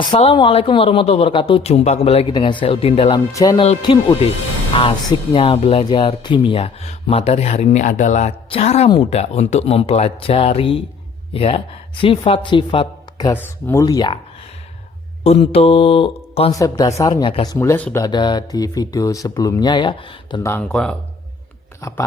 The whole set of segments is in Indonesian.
Assalamualaikum warahmatullahi wabarakatuh. Jumpa kembali lagi dengan saya Udin dalam channel Kim Ude. Asiknya belajar kimia. Materi hari ini adalah cara mudah untuk mempelajari sifat-sifat gas mulia. Untuk konsep dasarnya gas mulia sudah ada di video sebelumnya ya, tentang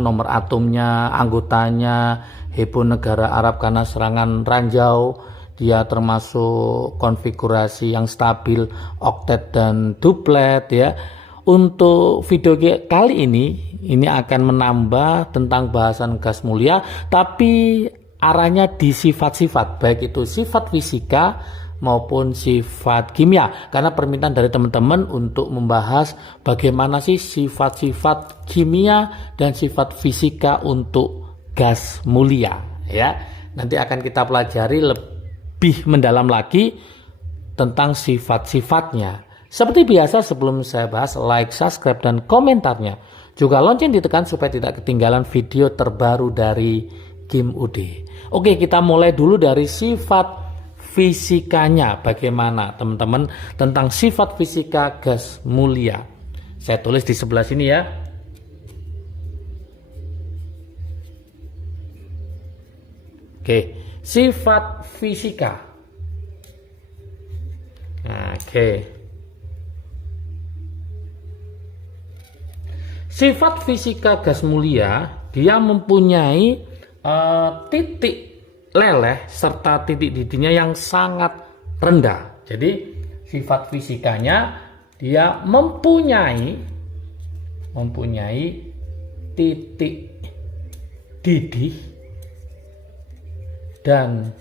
nomor atomnya, anggotanya, heboh negara Arab karena serangan ranjau. Dia termasuk konfigurasi yang stabil, oktet dan duplet ya. Untuk video kali ini akan menambah tentang bahasan gas mulia, tapi arahnya di sifat-sifat, baik itu sifat fisika maupun sifat kimia. Karena permintaan dari teman-teman untuk membahas bagaimana sih sifat-sifat kimia dan sifat fisika untuk gas mulia ya. Nanti akan kita pelajari lebih mendalam lagi tentang sifat-sifatnya. Seperti biasa sebelum saya bahas, like, subscribe, dan komentarnya. Juga lonceng ditekan supaya tidak ketinggalan video terbaru dari Kim Ude. Oke, kita mulai dulu dari sifat fisikanya. Bagaimana teman-teman tentang sifat fisika gas mulia. Saya tulis di sebelah sini ya. Oke, sifat fisika. Oke. Sifat fisika gas mulia, dia mempunyai titik leleh serta titik didihnya yang sangat rendah. Jadi sifat fisikanya dia mempunyai titik didih dan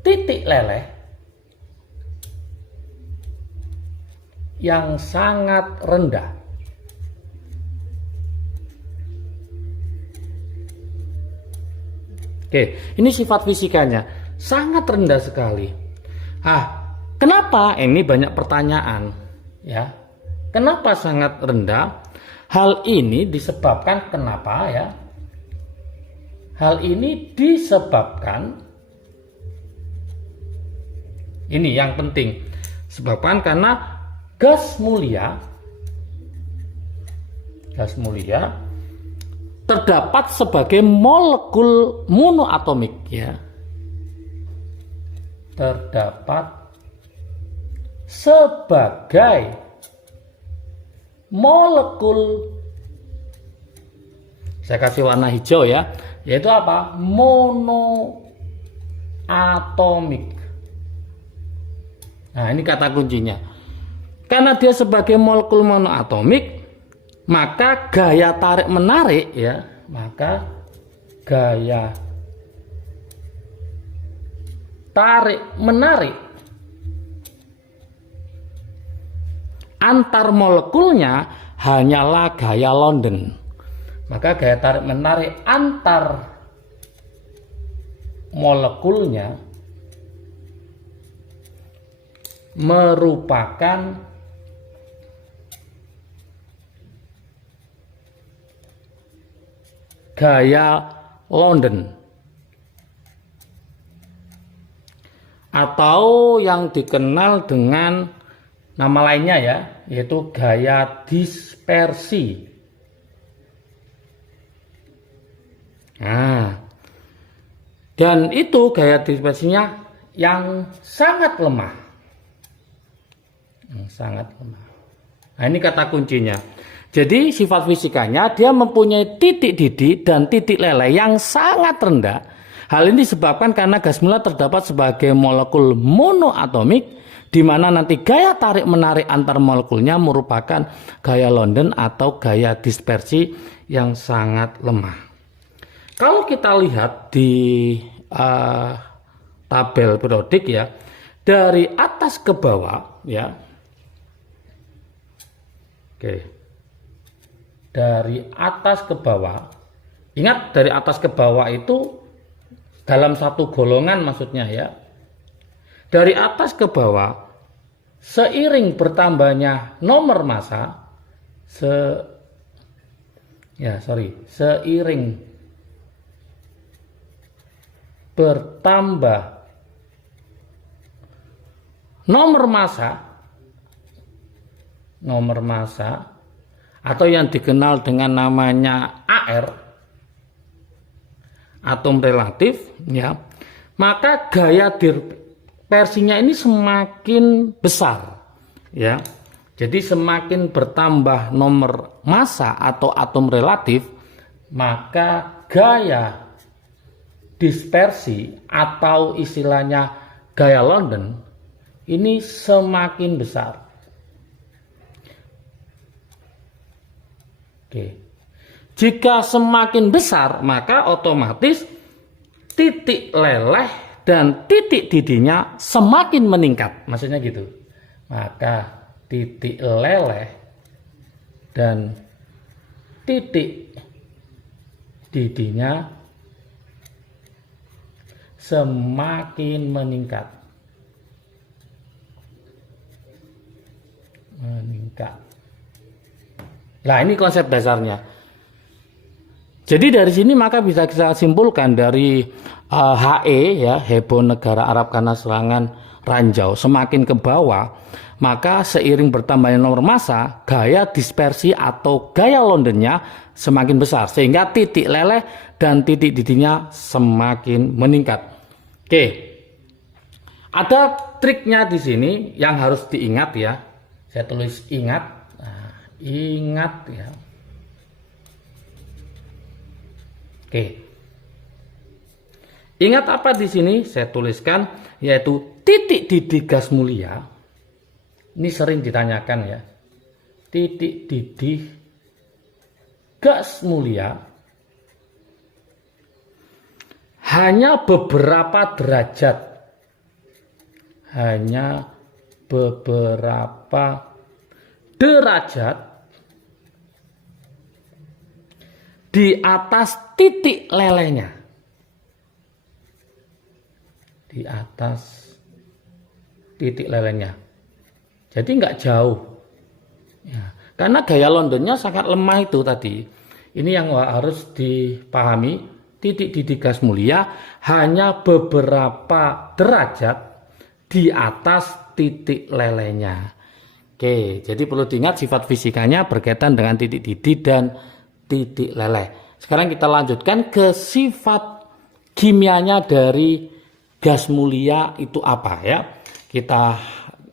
titik leleh yang sangat rendah. Oke, ini sifat fisikanya sangat rendah sekali. Kenapa? Ini banyak pertanyaan ya. Kenapa sangat rendah? Hal ini disebabkan kenapa ya? Hal ini disebabkan, ini yang penting, sebabkan karena gas mulia terdapat sebagai molekul monoatomik ya. Terdapat sebagai molekul, saya kasih warna hijau ya, yaitu apa? Monoatomik. Nah, ini kata kuncinya. Karena dia sebagai molekul monoatomik, maka gaya tarik menarik ya, antar molekulnya hanyalah gaya London. Maka gaya tarik menarik antar molekulnya merupakan gaya London, atau yang dikenal dengan nama lainnya ya, yaitu gaya dispersi. Dan itu gaya dispersinya yang sangat lemah. Nah, ini kata kuncinya. Jadi sifat fisikanya dia mempunyai titik didih dan titik leleh yang sangat rendah. Hal ini disebabkan karena gas mulia terdapat sebagai molekul monoatomik, di mana nanti gaya tarik menarik antar molekulnya merupakan gaya London atau gaya dispersi yang sangat lemah. Kalau kita lihat di tabel periodik ya, dari atas ke bawah ya. Oke. Dari atas ke bawah. Ingat, dari atas ke bawah itu dalam satu golongan maksudnya ya. Dari atas ke bawah, seiring bertambahnya nomor massa, seiring bertambah nomor massa atau yang dikenal dengan namanya AR, atom relatif, ya, maka gaya dispersinya ini semakin besar, ya. Jadi semakin bertambah nomor massa atau atom relatif, maka gaya dispersi atau istilahnya gaya London ini semakin besar. Oke. Jika semakin besar, maka otomatis titik leleh dan titik didihnya semakin meningkat. Maksudnya gitu. Maka titik leleh dan titik didihnya semakin meningkat. Nah, ini konsep dasarnya. Jadi dari sini maka bisa kita simpulkan dari HE, ya, heboh negara Arab karena serangan ranjau, semakin ke bawah, maka seiring bertambahnya nomor massa, gaya dispersi atau gaya Londonnya semakin besar, sehingga titik leleh dan titik didihnya semakin meningkat. Oke, ada triknya di sini yang harus diingat, ya. Saya tulis ingat, nah, ingat, ya. Oke, ingat apa di sini? Saya tuliskan yaitu titik didih gas mulia. Ini sering ditanyakan, ya. Titik didih gas mulia hanya beberapa derajat, hanya beberapa derajat di atas titik lelehnya, di atas titik lelehnya. Jadi nggak jauh, ya, karena gaya Londonnya sangat lemah itu tadi. Ini yang harus dipahami. Titik didih gas mulia hanya beberapa derajat di atas titik lelehnya. Oke, jadi perlu diingat sifat fisikanya berkaitan dengan titik didih dan titik leleh. Sekarang kita lanjutkan ke sifat kimianya dari gas mulia itu apa, ya. Kita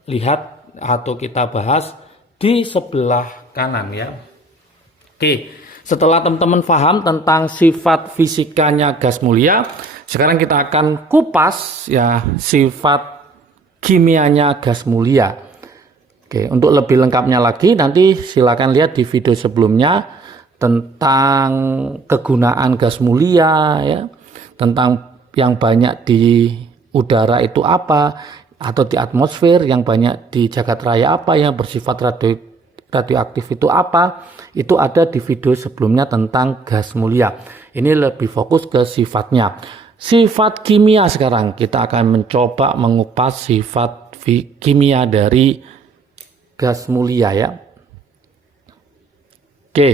lihat atau kita bahas di sebelah kanan, ya. Oke, setelah teman-teman paham tentang sifat fisikanya gas mulia, sekarang kita akan kupas, ya, sifat kimianya gas mulia. Oke, untuk lebih lengkapnya lagi nanti silakan lihat di video sebelumnya tentang kegunaan gas mulia, ya, tentang yang banyak di udara itu apa, atau di atmosfer, yang banyak di jagat raya apa, yang bersifat radioaktif itu apa. Itu ada di video sebelumnya tentang gas mulia. Ini lebih fokus ke sifatnya. Sifat kimia sekarang kita akan mencoba mengupas sifat kimia dari gas mulia, ya. Oke.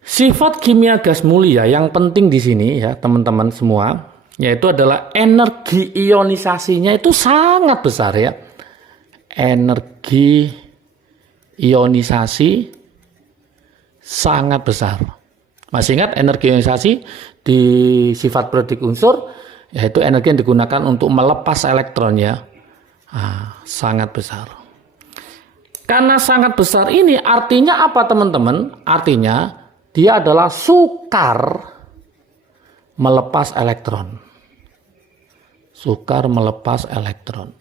Sifat kimia gas mulia yang penting di sini, ya, teman-teman semua, yaitu adalah energi ionisasinya itu sangat besar, ya. Energi ionisasi sangat besar. Masih ingat energi ionisasi di sifat periodik unsur, yaitu energi yang digunakan untuk melepas elektron, ya. Sangat besar. Karena sangat besar ini artinya apa, teman-teman? Artinya dia adalah sukar melepas elektron. Sukar melepas elektron.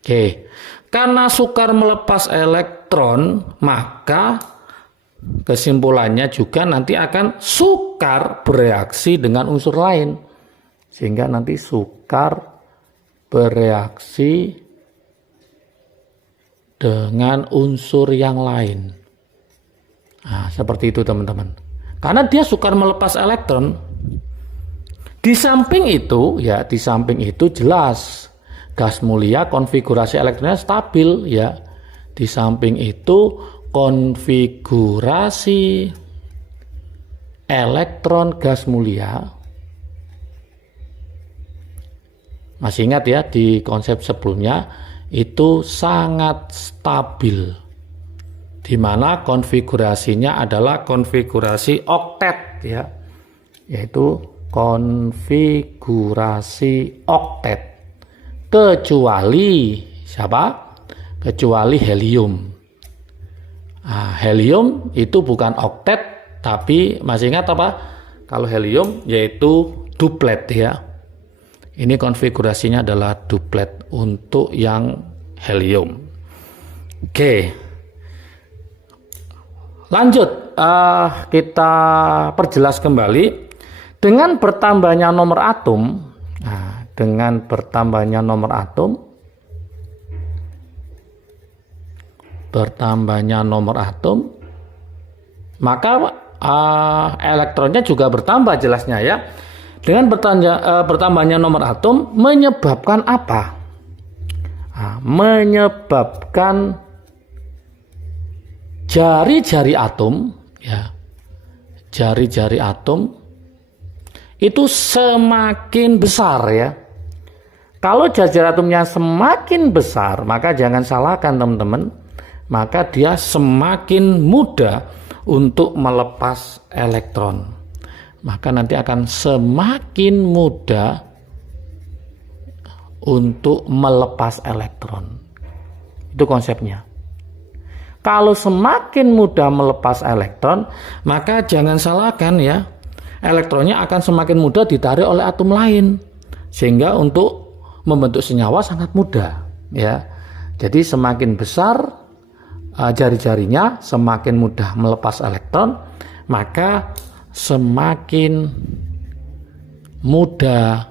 Oke. Karena sukar melepas elektron, maka kesimpulannya juga nanti akan sukar bereaksi dengan unsur lain. Sehingga nanti sukar bereaksi dengan unsur yang lain. Nah, seperti itu, teman-teman. Karena dia sukar melepas elektron. Di samping itu, ya, di samping itu jelas gas mulia konfigurasi elektronnya stabil, ya. Di samping itu konfigurasi elektron gas mulia Masih ingat ya, di konsep sebelumnya itu sangat stabil, di mana konfigurasinya adalah konfigurasi oktet ya, yaitu konfigurasi oktet, kecuali siapa? Kecuali helium. Nah, helium itu bukan oktet, tapi masih ingat apa? Kalau helium yaitu duplet ya. Ini konfigurasinya adalah duplet untuk yang helium. Oke, lanjut, kita perjelas kembali. Dengan bertambahnya nomor atom, maka elektronnya juga bertambah jelasnya ya. Dengan bertambahnya nomor atom menyebabkan apa? Menyebabkan jari-jari atom ya, jari-jari atom itu semakin besar ya. Kalau jari-jari atomnya semakin besar, maka jangan salahkan teman-teman, maka dia semakin mudah untuk melepas elektron. Maka nanti akan semakin mudah untuk melepas elektron. Itu konsepnya. Kalau semakin mudah melepas elektron, maka jangan salahkan ya, elektronnya akan semakin mudah ditarik oleh atom lain, sehingga untuk membentuk senyawa sangat mudah ya. Jadi semakin besar jari-jarinya, semakin mudah melepas elektron, maka semakin mudah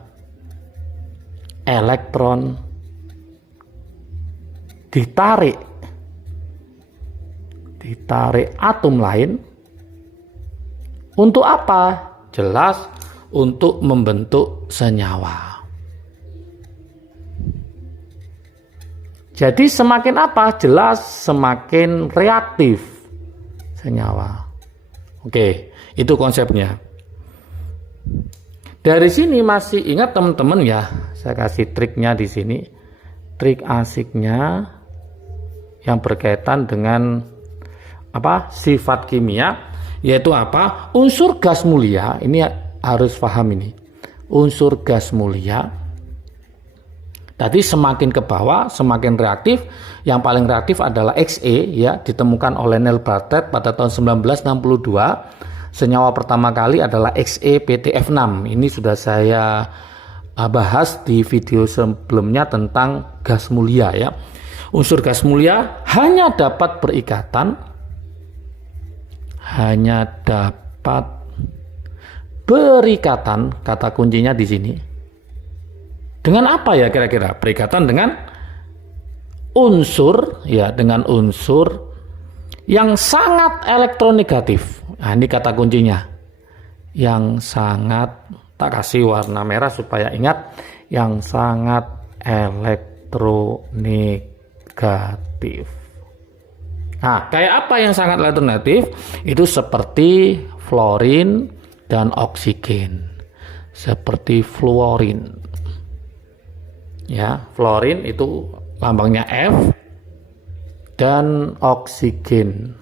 elektron ditarik atom lain. Untuk apa? Jelas untuk membentuk senyawa. Jadi semakin apa? Jelas semakin reaktif senyawa. Oke, itu konsepnya. Dari sini masih ingat teman-teman ya, saya kasih triknya di sini. Trik asiknya yang berkaitan dengan apa? Sifat kimia, yaitu apa? Unsur gas mulia. Ini harus paham ini. Unsur gas mulia tadi semakin ke bawah semakin reaktif. Yang paling reaktif adalah Xe ya, ditemukan oleh Neil Bartlett pada tahun 1962. Senyawa pertama kali adalah XePTF6. Ini sudah saya bahas di video sebelumnya tentang gas mulia ya. Unsur gas mulia hanya dapat berikatan, kata kuncinya di sini. Dengan apa ya kira-kira? Berikatan dengan unsur ya, dengan unsur yang sangat elektronegatif. Nah, ini kata kuncinya. Yang sangat, tak kasih warna merah supaya ingat, yang sangat elektronegatif. Nah, kayak apa yang sangat elektronegatif? Itu seperti fluorin dan oksigen. Seperti fluorin. Ya, fluorin itu lambangnya F, dan oksigen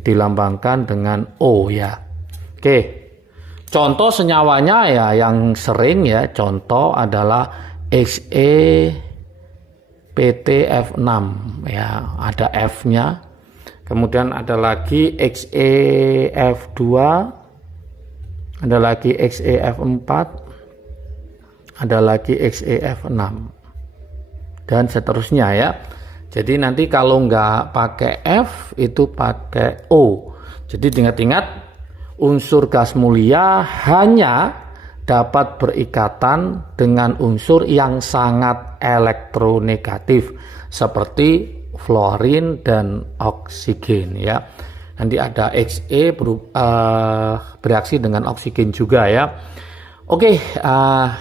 dilambangkan dengan O ya. Oke, contoh senyawanya ya yang sering ya, contoh adalah XePTF6 ya, ada F-nya. Kemudian ada lagi XeF2, ada lagi XeF4, ada lagi XeF6, dan seterusnya ya. Jadi nanti kalau nggak pakai F itu pakai O. Jadi ingat-ingat, unsur gas mulia hanya dapat berikatan dengan unsur yang sangat elektronegatif seperti fluorin dan oksigen ya. Nanti ada Xe bereaksi dengan oksigen juga ya. Oke,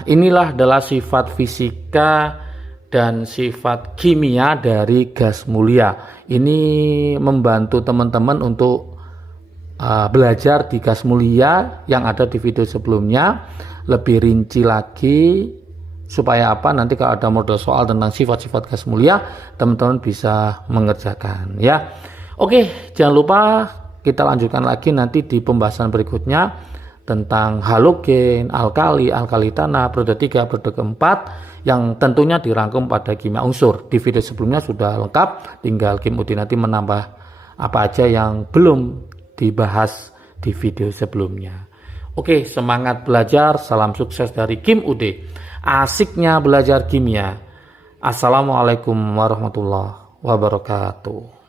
inilah adalah sifat fisika dan sifat kimia dari gas mulia. Ini membantu teman-teman untuk belajar di gas mulia yang ada di video sebelumnya. lebih rinci lagi, supaya apa, nanti kalau ada model soal tentang sifat-sifat gas mulia, teman-teman bisa mengerjakan ya. Oke, jangan lupa kita lanjutkan lagi nanti di pembahasan berikutnya tentang halogen, alkali, alkali tanah, periode 3, periode keempat, yang tentunya dirangkum pada kimia unsur. Di video sebelumnya sudah lengkap, tinggal Kim UD nanti menambah apa aja yang belum dibahas di video sebelumnya. Oke, semangat belajar, salam sukses dari Kim UD. Asiknya belajar kimia. Assalamualaikum warahmatullahi wabarakatuh.